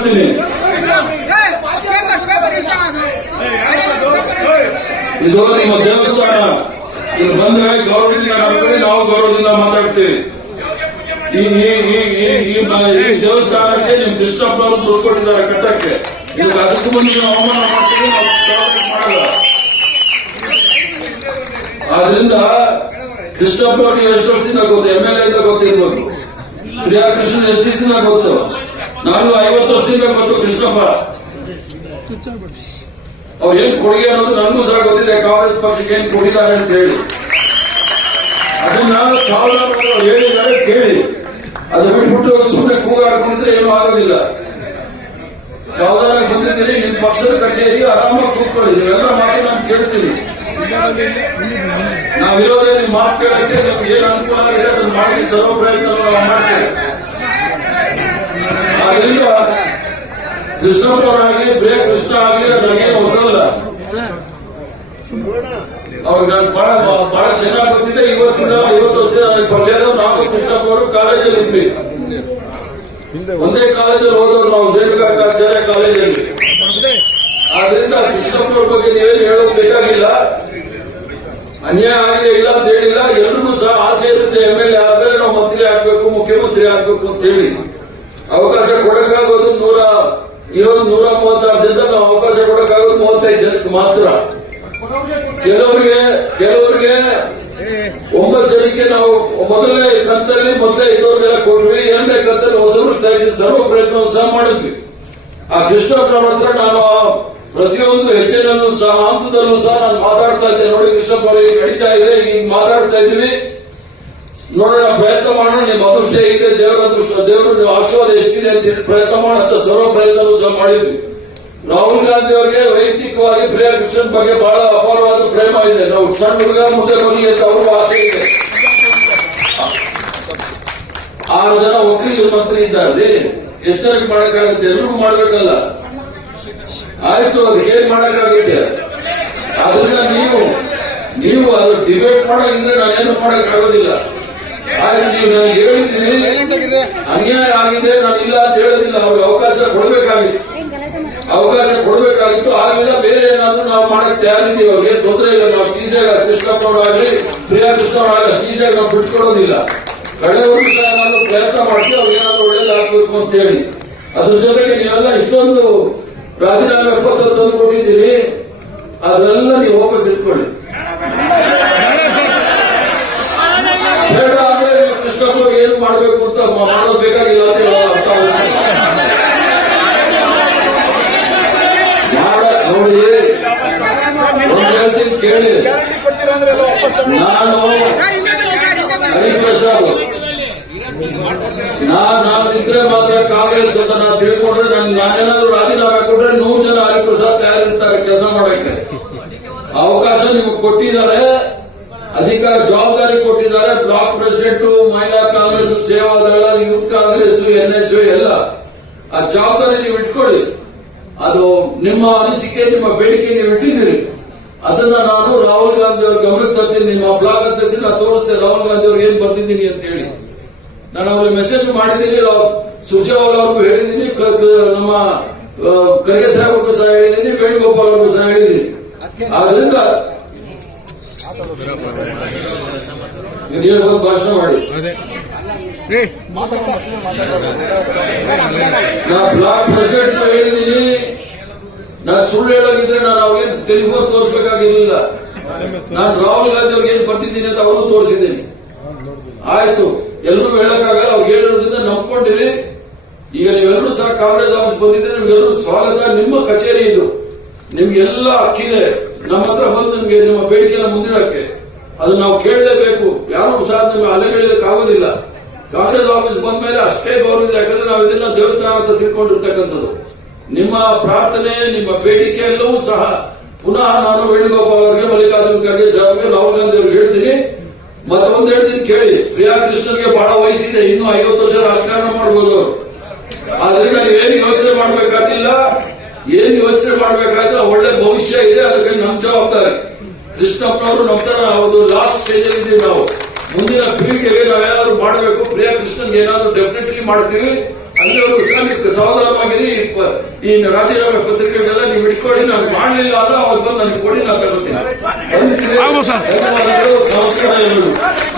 ಕಳಿಸ್ತೀನಿ. ಇದು ನಿಮ್ಮ ದೇವಸ್ಥಾನ, ಇಲ್ಲಿ ಬಂದ್ರೆ ಗೌರವದಿಂದ ನಾವು ಗೌರವದಿಂದ ಮಾತಾಡ್ತೀವಿ. ಈ ದೇವಸ್ಥಾನಕ್ಕೆ ನಿಮ್ ಕೃಷ್ಣಪ್ಪ ಅವರು ದುಡ್ಡು ಕೊಟ್ಟಿದ್ದಾರೆ ಕಟ್ಟಕ್ಕೆ. ಈಗ ಅದಕ್ಕೂ ಮುಂದೆ ನೀವು ಅವಮಾನ ಮಾಡ್ತೀವಿ, ಮಾಡಲ್ಲ. ಆದ್ರಿಂದ ಕೃಷ್ಣಪ್ಪ ಅವ್ರಿಗೆ ಎಷ್ಟು ವರ್ಷದಿಂದ ಗೊತ್ತು, MLA ಇಂದ ಗೊತ್ತಿರ್ಬೋದು. ಪ್ರಿಯಾ ಕೃಷ್ಣ ಎಷ್ಟು ದಿವಸದಿಂದ ಗೊತ್ತು, ನಾನು 50 ವರ್ಷದಿಂದ ಗೊತ್ತು ಕೃಷ್ಣಪ್ಪ. ಅವ್ರು ಏನ್ ಕೊಡುಗೆ ಅನ್ನೋದು ನನಗೂ ಸಹ ಗೊತ್ತಿದೆ, ಕಾಂಗ್ರೆಸ್ ಪಕ್ಷಕ್ಕೆ ಏನ್ ಕೊಟ್ಟಿದ್ದಾರೆ ಅಂತ ಹೇಳಿ. ಅದನ್ನ ಸಾವಿರಾರು ಹೇಳಿದ್ದಾರೆ ಕೇಳಿ. ಅದು ಬಿಟ್ಬಿಟ್ಟು ಸುಮ್ಮನೆ ಕೂಗಾಡ್ಕೊಂಡಿದ್ರೆ ಏನೂ ಆಗೋದಿಲ್ಲ. ಸಾವಧಾನ ಬಂದಿದ್ದೀರಿ, ನಿಮ್ ಪಕ್ಷದ ಕಚೇರಿ ಆರಾಮಾಗಿ ಕೂತ್ಕೊಳ್ಳಿ. ನೀವೆಲ್ಲ ಮಾತು ನಾನು ಕೇಳ್ತೀನಿ. ನಾವಿರೋದೇ ನಿಮ್ ಮಾತು ಕೇಳಕ್ಕೆ ನಿಮ್ಗೆ ಏನ್ ಅನುಕೂಲ ಆಗಿದೆ ಅದನ್ನು ಮಾಡಿ ಸರ್ವ ಪ್ರಯತ್ನ ಮಾಡ್ತೇವೆ. ಆದ್ರಿಂದ ಕೃಷ್ಣಪ್ಪ ಅವರಾಗಲಿ ಬೇ ಕೃಷ್ಣ ಆಗಲಿ ನನಗೇನು ಹೊಸದಲ್ಲ. ಅವ್ರಿಗೆ ಬಹಳ ಚೆನ್ನಾಗಿ ಗೊತ್ತಿದೆ. 50 ವರ್ಷ ಪರಿಚಯ. ನಾವು ಕೃಷ್ಣಪ್ಪ ಅವರು ಕಾಲೇಜಲ್ಲಿ ಇದ್ವಿ, ಒಂದೇ ಕಾಲೇಜಲ್ಲಿ ಓದೋರು ನಾವು, ರೇಣುಕಾಚಾರ್ಯ ಕಾಲೇಜಲ್ಲಿ. ಆದ್ರಿಂದ ಕೃಷ್ಣಪ್ಪ ಅವ್ರ ಬಗ್ಗೆ ನೀವೇನು ಹೇಳೋದು ಬೇಕಾಗಿಲ್ಲ. ಅನ್ಯಾಯ ಆಗಿದೆ ಇಲ್ಲ ಅಂತ ಹೇಳಿಲ್ಲ. ಎಲ್ರಿಗೂ ಸಹ ಆಸೆ ಇರುತ್ತೆ, MLA ಆದ್ಮೇಲೆ ನಾವು ಮಂತ್ರಿ ಆಗ್ಬೇಕು, ಮುಖ್ಯಮಂತ್ರಿ ಆಗ್ಬೇಕು ಅಂತ ಹೇಳಿ. ಅವಕಾಶ ಕೊಡಕ್ಕಾಗೋದು 136 ಜನ, ನಾವು ಅವಕಾಶ ಕೊಡಕ್ಕಾಗೋದು 35 ಜನಕ್ಕೆ ಮಾತ್ರ. ಕೆಲವರಿಗೆ 9 ಜನಕ್ಕೆ ನಾವು ಮೊದಲನೇ ಕಂತಲ್ಲಿ ಮೊದಲೇ ಇದ್ದವ್ರಿಗೆಲ್ಲ ಕೊಟ್ವಿ. 2ನೇ ಕಂತಲ್ಲಿ ಹೊಸಬ್ರು ತೆಗೆದು ಸರ್ವ ಪ್ರಯತ್ನವನ್ನು ಸಹ ಮಾಡಿದ್ವಿ. ಆ ಕೃಷ್ಣಪ್ಪನವ್ರ ಹತ್ರ ನಾನು ಪ್ರತಿಯೊಂದು ಹೆಜ್ಜೆನಲ್ಲೂ ಸಹ ಹಂತದಲ್ಲೂ ಸಹ ನಾನು ಮಾತಾಡ್ತಾ ಇದ್ದೆ. ನೋಡಿ ಕೃಷ್ಣಪ್ಪ ಅವರಿಗೆ ನಡೀತಾ ಇದೆ, ಈಗ ಮಾತಾಡ್ತಾ ಇದ್ದೀವಿ, ನೋಡೋಣ, ಪ್ರಯತ್ನ ಮಾಡೋಣ, ನಿಮ್ಮ ಅದೃಷ್ಟ ಹೇಗಿದೆ, ದೇವರ ಅದೃಷ್ಟ, ದೇವರು ನೀವು ಆಶೀರ್ವಾದ ಎಷ್ಟಿದೆ ಅಂತ ಹೇಳಿ ಪ್ರಯತ್ನ ಮಾಡಂತ ಸರ್ವ ಪ್ರಯತ್ನವೂ ಸಹ ಮಾಡಿದ್ವಿ. ರಾಹುಲ್ ಗಾಂಧಿ ಅವರಿಗೆ ವೈಯಕ್ತಿಕವಾಗಿ ಪ್ರಿಯಾ ಕೃಷ್ಣನ್ ಬಗ್ಗೆ ಬಹಳ ಅಪಾರವಾದ ಪ್ರೇಮ ಇದೆ. ನಾವು ಸಣ್ಣ ಹುಡುಗ ಮುಂದೆ ಬರಲಿ ಅಂತ ಅವ್ರಿಗೂ ಆಸೆ ಇದೆ. 6 ಜನ ವಕೀಲರು ಮಂತ್ರಿ ಇದ್ದಾರೆ. ಎಷ್ಟು ಜನಕ್ಕೆ ಮಾಡಕ್ಕಾಗತ್ತೆ? ಎಲ್ರಿಗೂ ಮಾಡ್ಬೇಕಲ್ಲ. ಆಯ್ತು, ಅದಕ್ಕೆ ಏನ್ ಮಾಡಕ್ಕಾಗುತ್ತೆ? ಆದ್ರಿಂದ ನೀವು ಅದು ಡಿಬೇಟ್ ಮಾಡೋದಿದ್ರೆ ನಾನೇನು ಮಾಡಕ್ಕಾಗೋದಿಲ್ಲ. ಆದ್ರೆ ನೀವು ನಾನು ಹೇಳಿದ್ದೀನಿ, ಅನ್ಯಾಯ ಆಗಿದೆ, ನಾನು ಇಲ್ಲ ಅಂತ ಹೇಳೋದಿಲ್ಲ. ಅವ್ರಿಗೆ ಅವಕಾಶ ಕೊಡಬೇಕಾಗಿತ್ತು, ಆಗಿಲ್ಲ. ಬೇರೆ ಏನಾದ್ರೂ ನಾವು ಮಾಡಕ್ ತಯಾರಿದ್ದೀವಿ. ಅವ್ರಿಗೆ ತೊಂದರೆ ಇಲ್ಲ. ನಾವು ಈಸಿಯಾಗ ಕೃಷ್ಣಪ್ಪ ಅವರಾಗಲಿ ಪ್ರಿಯಾ ಕೃಷ್ಣ ಅವರಾಗಲಿ ಈಸಿಯಾಗಿ ನಾವು ಬಿಟ್ಕೊಡೋದಿಲ್ಲ. ಕಡೆವರೆಗೂ ಸಹ ನಾನು ಪ್ರಯತ್ನ ಮಾಡ್ತೀವಿ ಅವ್ರಿಗೆ ಏನಾದ್ರು ಒಳ್ಳೇದಾಗಬೇಕು ಅಂತ ಹೇಳಿ. ಅದ್ರ ಜೊತೆಗೆ ನೀವೆಲ್ಲ ಇಷ್ಟೊಂದು ರಾಜೀನಾಮೆ ಪತ್ರ ತಂದು ಕೊಟ್ಟಿದ್ದೀರಿ, ಅದನ್ನೆಲ್ಲ ನೀವು ವಾಪಸ್ ಇಟ್ಕೊಳ್ಳಿ. ಬೇಡ ಅಂದ್ರೆ ನೀವು ಕೃಷ್ಣಪ್ಪ ಏನು ಮಾಡಬೇಕು ಅಂತ ಮಾಡೋದು ಬೇಕಾಗಿಲ್ಲ ಅಂತ ನೋಡಿ. ಹೇಳ್ತೀನಿ ಕೇಳಿ. ನಾನು ಹರಿಪ್ರಸಾದ್, ನಾನಿದ್ರೆ ಮಾತ್ರ ಕಾಂಗ್ರೆಸ್ ಅಂತ ನಾನು ತಿಳ್ಕೊಂಡ್ರೆ, ನಾನೇನಾದ್ರೂ ರಾಜೀನಾಮೆ ಕೊಟ್ರೆ 100 ಜನ ಹರಿಪ್ರಸಾದ್ ತಯಾರಿರ್ತಾರೆ ಕೆಲಸ ಮಾಡಕ್ಕೆ. ಅವಕಾಶ ನಿಮಗೆ ಕೊಟ್ಟಿದ್ದಾರೆ, ಅಧಿಕಾರ ಜವಾಬ್ದಾರಿ ಕೊಟ್ಟಿದ್ದಾರೆ. ಬ್ಲಾಕ್ ಪ್ರೆಸಿಡೆಂಟ್, ಮಹಿಳಾ ಕಾಂಗ್ರೆಸ್, ಸೇವಾದಳ, ಯೂತ್ ಕಾಂಗ್ರೆಸ್, NSU ಎಲ್ಲ ಆ ಜವಾಬ್ದಾರಿ ನೀವು ಇಟ್ಕೊಳ್ಳಿ. ಅದು ನಿಮ್ಮ ಅನಿಸಿಕೆ, ನಿಮ್ಮ ಬೇಡಿಕೆ ನೀವು ಇಟ್ಟಿದ್ದೀರಿ. ಅದನ್ನ ನಾನು ರಾಹುಲ್ ಗಾಂಧಿ ಅವ್ರ ಗಮನಕ್ಕೆ ತರ್ತೀನಿ. ನಿಮ್ಮ ಬ್ಲಾಕ್ ಅಧ್ಯಕ್ಷ ನಾನು ತೋರಿಸ್ತೇನೆ ರಾಹುಲ್ ಗಾಂಧಿ ಅವ್ರಿಗೆ ಏನ್ ಬರ್ತಿದ್ದೀನಿ ಅಂತ ಹೇಳಿ. ನಾನು ಅವ್ರಿಗೆ ಮೆಸೇಜ್ ಮಾಡಿದ್ದೀನಿ, ಸುರ್ಜೇವಾಲಾ ಅವ್ರಿಗೂ ಹೇಳಿದ್ದೀನಿ, ನಮ್ಮ ಖರ್ಗೆ ಸಾಹೇಬ್ರಿಗೂ ಸಹ ಹೇಳಿದ್ದೀನಿ, ವೇಣುಗೋಪಾಲ್ ಅವ್ರಿಗೂ ಸಹ ಹೇಳಿದ್ದೀನಿ. ಆದ್ರಿಂದ ನೀವು ಭಾಷಣ ಮಾಡಿ. ನಾ ಬ್ಲಾಕ್ ಪ್ರೆಸಿಡೆಂಟ್ ಹೇಳಿದ್ದೀನಿ, ನಾನು ಸುಳ್ಳು ಹೇಳೋಗಿದ್ರೆ ನಾನು ಅವ್ರಿಗೆ ಟೆಲಿಫೋನ್ ತೋರಿಸಬೇಕಾಗಿರ್ಲಿಲ್ಲ. ನಾನು ರಾಹುಲ್ ಗಾಂಧಿ ಅವ್ರಿಗೆ ಏನ್ ಬರ್ತಿದ್ದೀನಿ ಅಂತ ಅವರು ತೋರಿಸಿದ್ದೀನಿ. ಆಯ್ತು, ಎಲ್ಲರೂ ಹೇಳಕ್ಕಾಗಲ್ಲ. ಅವ್ರಿಗೆ ಹೇಳೋದ್ರಿಂದ ನಂಬ್ಕೊಂಡಿರಿ. ಈಗ ನೀವೆಲ್ಲರೂ ಸಹ ಕಾಂಗ್ರೆಸ್ ಆಫೀಸ್ ಬಂದಿದ್ರೆ ನಿಮ್ಗೆಲ್ಲರೂ ಸ್ವಾಗತ. ನಿಮ್ಮ ಕಚೇರಿ ಇದು, ನಿಮ್ಗೆಲ್ಲ ಹಕ್ಕಿದೆ ನಮ್ಮ ಹತ್ರ ಬಂದು ನಿಮ್ಗೆ ನಿಮ್ಮ ಬೇಡಿಕೆಯನ್ನು ಮುಂದಿಡಕ್ಕೆ. ಅದು ನಾವು ಕೇಳಲೇಬೇಕು. ಯಾರು ಸಹ ನಿಮ್ಗೆ ಅಲೆಗಳಿಯಕ್ಕೆ ಆಗೋದಿಲ್ಲ. ಕಾಂಗ್ರೆಸ್ ಆಫೀಸ್ ಬಂದ ಮೇಲೆ ಅಷ್ಟೇ ಗೌರವ ಇದೆ. ಯಾಕಂದ್ರೆ ನಾವು ಇದನ್ನ ದೇವಸ್ಥಾನ ಅಂತ ತಿಳ್ಕೊಂಡಿರ್ತಕ್ಕಂಥದ್ದು. ನಿಮ್ಮ ಪ್ರಾರ್ಥನೆ, ನಿಮ್ಮ ಬೇಡಿಕೆ ಎಲ್ಲವೂ ಸಹ ಪುನಃ ನಾನು ವೇಣುಗೋಪಾಲ್ ಅವರಿಗೆ, ಮಲ್ಲಿಕಾರ್ಜುನ್ ಖರ್ಗೆ ಸಾಹೇಬ್ಗೆ, ರಾಹುಲ್ ಗಾಂಧಿ ಅವ್ರಿಗೆ ಹೇಳ್ತೀನಿ. ಮತ್ತೊಂದು ಹೇಳ್ತೀನಿ ಕೇಳಿ. ಪ್ರಿಯಾ ಕೃಷ್ಣನ್ಗೆ ಬಹಳ ವಯಸ್ಸಿದೆ, ಇನ್ನೂ 50 ವರ್ಷ ರಾಜಕಾರಣ ಮಾಡಬಹುದು ಅವರು. ಆದ್ರಿಂದ ನೀವೇನು ಯೋಚನೆ ಮಾಡಬೇಕಾಗಿಲ್ಲ. ಏನು ಯೋಚನೆ ಮಾಡಬೇಕಾದ್ರೆ ಒಳ್ಳೆ ಭವಿಷ್ಯ ಇದೆ. ಅದಕ್ಕೆ ನಮ್ಮ ಜವಾಬ್ದಾರಿ. ಕೃಷ್ಣಪ್ಪನವರು ನಮ್ಮ ತರ ಒಂದು ಲಾಸ್ಟ್ ಸ್ಟೇಜ್ ಅಲ್ಲಿ ಇದ್ದೀವಿ ನಾವು. ಮುಂದಿನ ಪೀಳಿಗೆಗೆ ನಾವೇನಾದ್ರೂ ಮಾಡಬೇಕು. ಪ್ರಿಯಾ ಕೃಷ್ಣನ್ಗೆ ಏನಾದ್ರೂ ಡೆಫಿನೆಟ್ಲಿ ಮಾಡ್ತೀವಿ. ಅಲ್ಲಿವರೆಗೂ ಸಹ ನೀವು ಸಾವಧಾನವಾಗಿರಿ. ಈ ರಾಜೀನಾಮೆ ಪತ್ರಿಕೆಗಳೆಲ್ಲ ನೀವು ಇಟ್ಕೊಳ್ಳಿ. ನಾನು ಮಾಡಲಿಲ್ಲ ಅಂದ್ರೆ ಅವ್ರು ಬಂದು ನನಗೆ ಕೊಡಿ, ನಾನು ತಗೋತೀನಿ. ಧನ್ಯವಾದಗಳು. ನಮಸ್ಕಾರ ಎಲ್ಲರಿಗೂ.